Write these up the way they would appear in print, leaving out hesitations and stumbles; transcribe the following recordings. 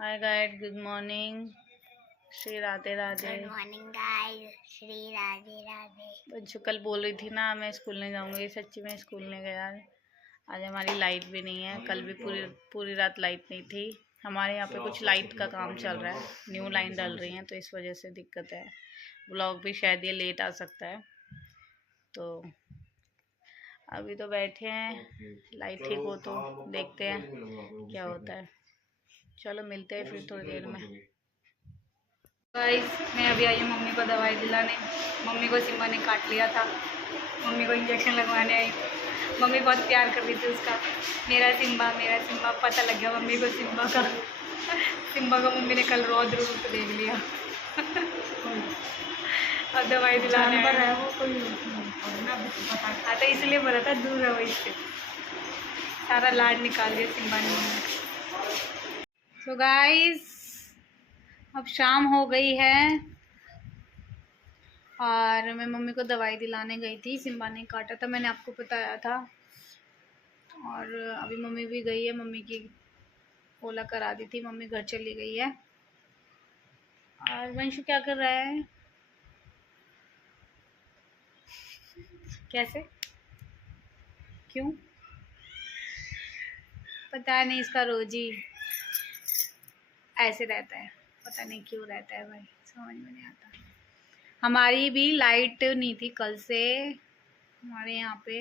हाय guys, good morning. Shri Radhe Radhe. Good morning guys, Shri Radhe Radhe. बच्चू कल बोल रही थी ना मैं स्कूल नहीं जाऊंगी, सच्ची में स्कूल नहीं गया। आज हमारी लाइट भी नहीं है, कल भी पूरी पूरी रात लाइट नहीं थी। हमारे यहाँ पे कुछ लाइट का काम चल रहा है, न्यू लाइन डल रही है, तो इस वजह से दिक्कत है। व्लॉग भी शायद ये लेट आ सकता है। तो अभी तो बैठे हैं, लाइट ठीक हो तो देखते हैं क्या होता है। चलो मिलते हैं फिर थोड़ी देर में। गाइस, मैं अभी आई हूँ मम्मी को दवाई दिलाने। मम्मी को सिम्बा ने काट लिया था, मम्मी को इंजेक्शन लगवाने आई। मम्मी बहुत प्यार कर रही थी उसका, मेरा सिम्बा। पता लग गया मम्मी को सिम्बा का। सिम्बा का मम्मी ने कल रौद्र रूप देख लिया। अब दवाई दिलाने है वो कोई हाँ, तो इसलिए बोला था दूर रहो इससे। सारा लाड निकाल दिया सिम्बा ने मम्मी। तो गाइस, अब शाम हो गई है और मैं मम्मी को दवाई दिलाने गई थी। सिम्बा ने काटा था, मैंने आपको बताया था। और अभी मम्मी भी गई है, मम्मी की ओला करा दी थी, मम्मी घर चली गई है। और वंशु क्या कर रहा है? कैसे? क्यों? पता नहीं, इसका रोज ही ऐसे रहता है, पता नहीं क्यों रहता है भाई, समझ में नहीं आता। हमारी भी लाइट नहीं थी कल से हमारे यहाँ पे,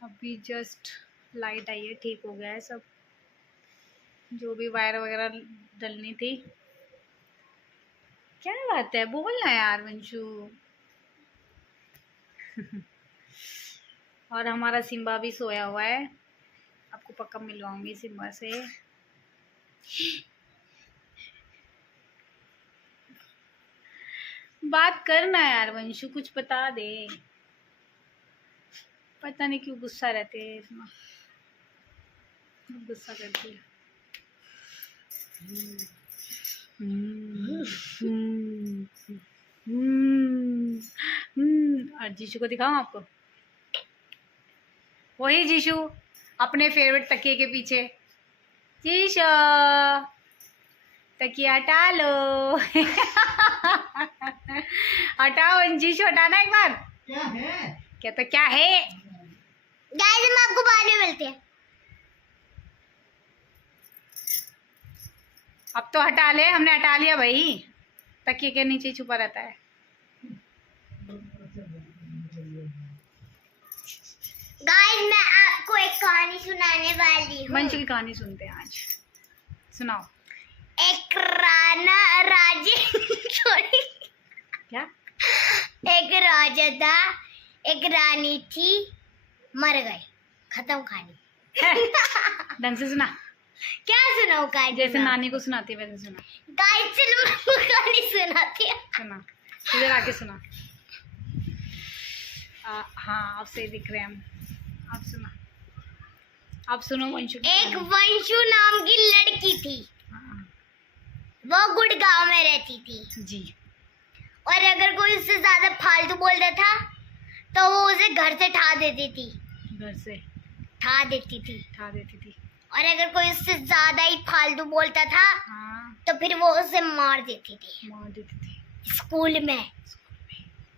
अभी जस्ट लाइट आई है, ठीक हो गया है सब, जो भी वायर वगैरह डलनी थी। क्या बात है, बोलना यार वंशु। और हमारा सिम्बा भी सोया हुआ है, आपको पक्का मिलवाऊंगी सिम्बा से। बात करना यार वंशु, कुछ बता दे। पता नहीं क्यों गुस्सा रहते हैं, इतना गुस्सा करती है। और जीशु को दिखाऊं आपको, वही जीशु अपने फेवरेट तकिए के पीछे। जीशु, तकिया हटा लो। हटाओ जीशु, हटाना एक बार। क्या है? कहता क्या है? गाइस, हम आपको बाद में मिलते हैं। अब तो हटा ले, हमने हटा लिया भाई, तकिए के नीचे छुपा रहता है। गाइस, मैं आपको एक कहानी सुनाने वाली हूँ। वंशु की कहानी सुनते हैं आज, सुनाओ। एक राना राजे सॉरी क्या? एक राजा था, एक रानी थी, मर गए, खत्म कहानी। ढंग से सुना, क्या सुनाऊं कहानी? जैसे नानी को सुनाती है वैसे सुना। गाइस, चलो मैं आपको कहानी सुनाती हूँ। सुना, इधर आके सुना। हाँ, अब सही दिख रहे हैं हम। अब सुना, अब सुनो वंशु। एक वंशु नाम की लड़की थी, हाँ। वो गुड़गांव में रहती थी जी। और अगर कोई उससे ज्यादा फालतू बोलता था तो वो उसे घर से ठा देती थी। घर से ठा देती थी। और अगर कोई उससे ज्यादा ही फालतू बोलता था, हाँ, तो फिर वो उसे मार देती थी। स्कूल में,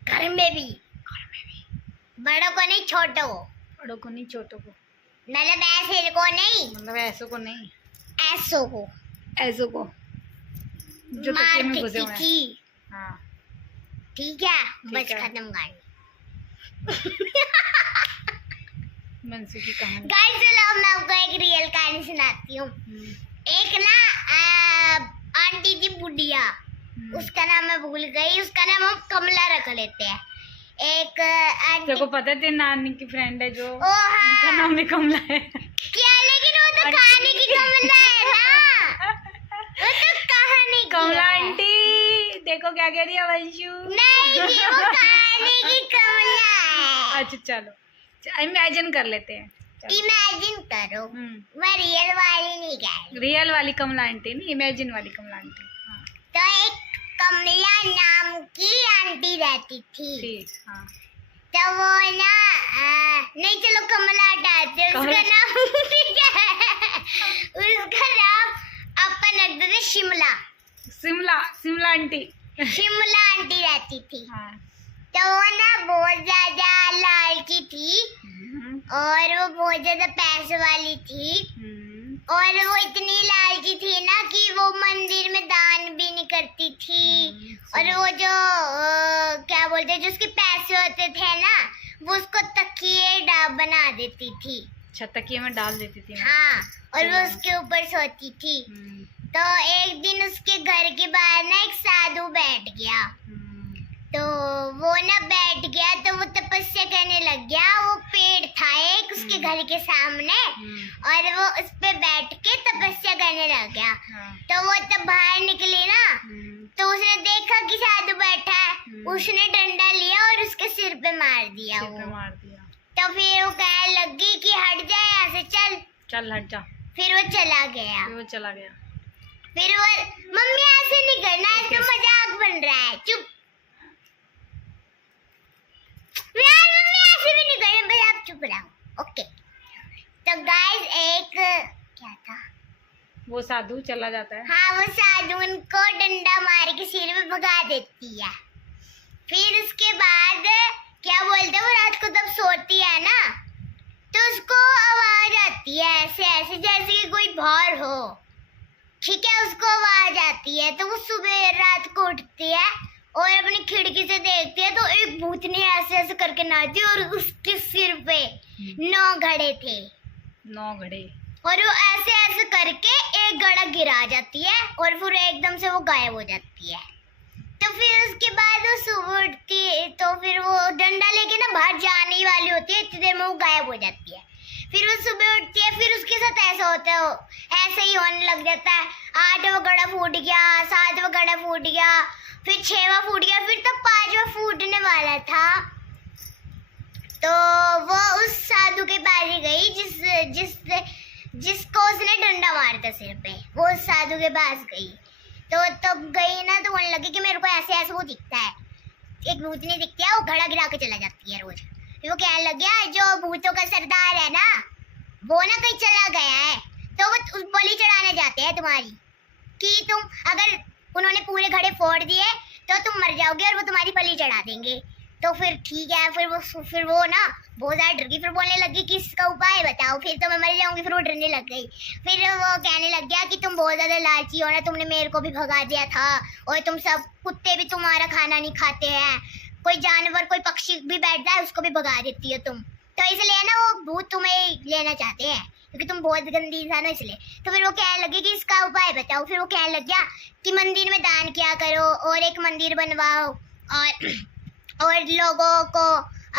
घर में भी। बड़ों को नहीं, छोटों को। बड़ों को नहीं, छोटों को। मतलब ऐसे को नहीं, मतलब ऐसों को नहीं, ऐसों को, जो तकिए में घुसे हुए हैं। थी। हाँ, ठीक है, ठीक बस है। खत्म कहानी। वंशु की कहानी। गाइस, चलो मैं आपको एक रियल कहानी सुनाती हूँ। एक ना आंटी थी बुढ़िया, उसका नाम मैं भूल गई, उसका नाम हम कमला रख लेते हैं। एक आंटी, तेरे को पता है तेरी नानी की फ्रेंड है जो, ओ हाँ, उनका नाम भी कमला है। क्या? लेकिन वो तो कहानी की कमला है ना, वो तो कहानी की कमला है। आंटी देखो क्या कह रही है वंशु। नहीं जी, वो कहानी की कमला है। अच्छा चलो, इमेजिन कर लेते हैं। इमेजिन करो, मैं रियल वाली नहीं कह रही। रियल वाली कमला आंटी नहीं, इमेजिन वाली कमला आंटी। हाँ, तो एक कमला नाम की आंटी रहती थी। ठीक। हाँ, तो वो ना नहीं, चलो कमला हटाते, उसका नाम क्या है? उसका नाम अपन रख देते थे शिमला। शिमला शिमला आंटी। शिमला आंटी रहती थी। हाँ। तो वो ना बहुत ज्यादा लालची थी और वो बहुत ज्यादा पैसे वाली थी और वो इतनी लालची थी ना कि वो मंदिर में दान भी नहीं करती थी और वो जो क्या बोलते हैं जो उसके पैसे होते थे ना वो उसको तकिए बना देती थी। अच्छा, तकिए में डाल देती थी। हाँ, और वो उसके ऊपर सोती थी। तो एक दिन उसके घर के बाहर ना एक साधु बैठ गया। तो वो ना बैठ गया तो वो तपस्या करने लग गया। वो पेड़ था एक उसके घर के सामने और वो उस पे बैठ के तपस्या करने लग गया। तो वो तब बाहर निकली ना तो उसने देखा कि साधु बैठा है। उसने डंडा लिया और उसके सिर पे मार दिया। तो फिर वो कहने लगी कि हट जा यहाँ से, चल चल हट जा। फिर वो चला गया। फिर वो मम्मी ऐसे नहीं करना, ऐसे मजाक बन रहा है, चुप यार, मम्मी ऐसे भी नहीं करना, बस आप चुप रहो। ओके, तो गाइस एक क्या था, वो साधु चला जाता है। हाँ, वो साधु उनको डंडा मार के सिर में भगा देती है। फिर उसके बाद क्या बोलते हैं, वो रात को तब सोती है ना तो उसको आवाज आती है ऐसे ऐसे जैसे कि कोई बाहर हो। ठीक है, उसको आवाज आती है तो वो सुबह रात को उठती है और अपनी खिड़की से देखती है तो एक भूतनी ऐसे ऐसे करके नाची और उसके सिर पे 9 घड़े थे। 9 घड़े। और वो ऐसे ऐसे करके एक घड़ा गिरा जाती है और फिर एकदम से वो गायब हो जाती है। तो फिर उसके बाद वो सुबह उठती है तो फिर वो डंडा लेके ना बाहर जाने वाली होती है, इतनी देर में वो गायब हो जाती है। फिर वो सुबह उठती है, फिर उसके साथ ऐसा होता है, ऐसे ही होने लग जाता है। 8वां घड़ा फूट गया, 7वां घड़ा फूट गया, फिर 6वां फूट गया, फिर तब 5वां फूटने वाला था। तो वो उस साधु के पास ही गई जिसको उसने डंडा मारा था सिर पे। वो उस साधु के पास गई तो तब गई ना तो बोलने लगी कि मेरे को ऐसे ऐसे वो दिखता है, एक भूतनी दिखती है, वो घड़ा गिरा के चला जाती है रोज। फिर वो कहने लग गया जो भूतों का सरदार है ना वो ना कहीं चला गया है तो वो बलि चढ़ाने जाते हैं तुम्हारी, कि तुम अगर उन्होंने पूरे घड़े फोड़ दिए तो तुम मर जाओगे और वो तुम्हारी बलि चढ़ा देंगे। तो फिर ठीक है, फिर वो ना बहुत ज्यादा डर गई, फिर बोलने लगी कि इसका उपाय बताओ, फिर तो मैं मर जाऊंगी। फिर वो डरने लग गई। फिर वो कहने लग गया कि तुम बहुत ज्यादा लालची हो ना, तुमने मेरे को भी भगा दिया था और तुम सब कुत्ते भी तुम्हारा खाना नहीं खाते हैं, कोई जानवर कोई पक्षी भी बैठ जाए उसको भी भगा देती हो तुम, तो इसलिए ना वो भूत तुम्हें लेना चाहते हैं क्योंकि तुम बहुत गंदी इंसान हो इसलिए। तो फिर वो कहने लगी कि इसका उपाय बताओ। फिर वो कहने लग गया कि मंदिर में दान किया करो और एक मंदिर बनवाओ और लोगों को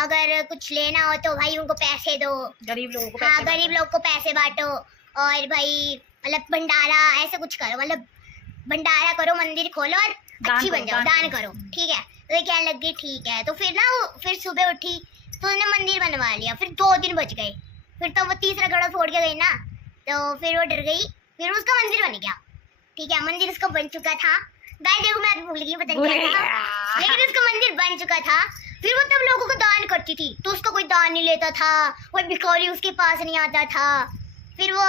अगर कुछ लेना हो तो भाई उनको पैसे दो, गरीब लोगों को। हाँ, गरीब लोगों को पैसे बांटो और भाई मतलब भंडारा ऐसा कुछ करो, मतलब भंडारा करो, मंदिर खोलो और अच्छी बन जाओ, दान करो। ठीक है, तो ये कहने लग गई ठीक है। तो फिर ना वो फिर सुबह उठी तो उसने मंदिर बनवा लिया। फिर 2 दिन बच गए, फिर तो वो तीसरा घड़ा फोड़ के गई ना तो फिर वो डर गई, फिर उसका मंदिर बन गया। ठीक है, मंदिर उसका बन चुका था। गाय देखो मैं भूल गई, पता नहीं क्या था, लेकिन उसका मंदिर बन चुका था। फिर वो तब लोगों को दान करती थी तो उसका कोई दान नहीं लेता था, कोई भिखारी उसके पास नहीं आता था। फिर वो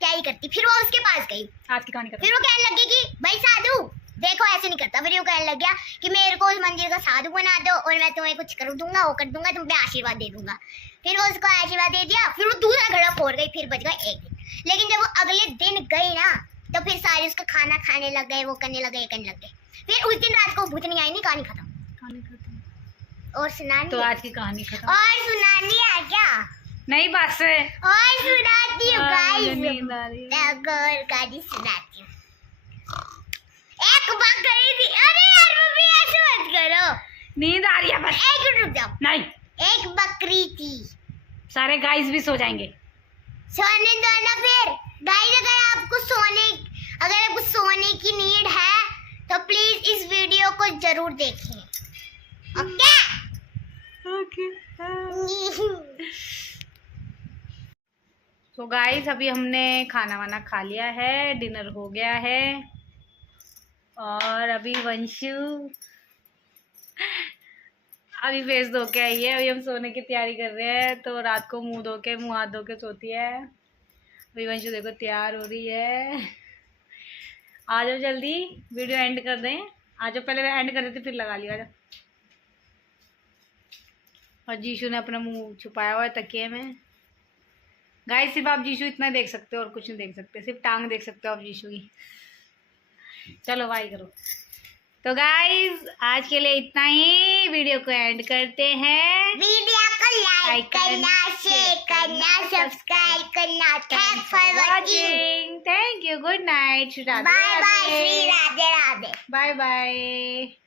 क्या ही करती, फिर वो उसके पास गई। आज की कहानी खत्म। फिर वो कहने लगी कि भाई साधु देखो ऐसे नहीं करता। फिर वो कहने लग गया कि मेरे को उस मंदिर का साधु बना दो और मैं तुम्हें कुछ कर दूंगा, वो कर दूंगा, तुम पे आशीर्वाद दे दूंगा। फिर वो उसको आशीर्वाद दे दिया। फिर वो दूसरा घड़ा फोड़ गई, फिर बच गया 1 दिन। लेकिन जब वो अगले दिन गई ना तो फिर सारे उसका खाना खाने लग गए, वो करने लग गए। फिर उस दिन रात को भूत नहीं आई, नहीं, कहानी खत्म। और सुनानी तो आज की कहानी खत्म। और सुनानी है क्या? नहीं, बस और सुनाती हूँ गाइस, नींद आ रही है। और कहानी सुनाती हूँ। एक बकरी थी। अरे यार मम्मी ऐसे मत करो, नींद आ रही है बस। एक मिनट रुक जाओ। नहीं, एक बकरी थी। सारे गाइस भी सो जाएंगे। सोने दो ना फिर। गाइस अगर आपको सोने की नीड है तो प्लीज इस वीडियो को जरूर देखें। ओके? तो गाइस अभी हमने खाना वाना खा लिया है, डिनर हो गया है और अभी वंशु अभी फेस धो के आई है। अभी हम सोने की तैयारी कर रहे हैं। तो रात को मुंह हाथ धो के सोती है। अभी वंशु देखो तैयार हो रही है आ जाओ जल्दी, वीडियो एंड कर दें। आ जाओ, पहले एंड कर देते फिर लगा लिया। आ जाओ। और जीशु ने अपना मुंह छुपाया हुआ है तकिए में। गाइस सिर्फ आप जीशु इतना देख सकते हो और कुछ नहीं देख सकते, सिर्फ टांग देख सकते हो आप जीशु की। चलो बाय करो। तो गाइस आज के लिए इतना ही, वीडियो को एंड करते हैं। वीडियो को लाइक करना, शेयर करना, सब्सक्राइब करना। Thanks for watching. Thank you, good night. Bye bye, Shri Radhe Radhe. Bye bye.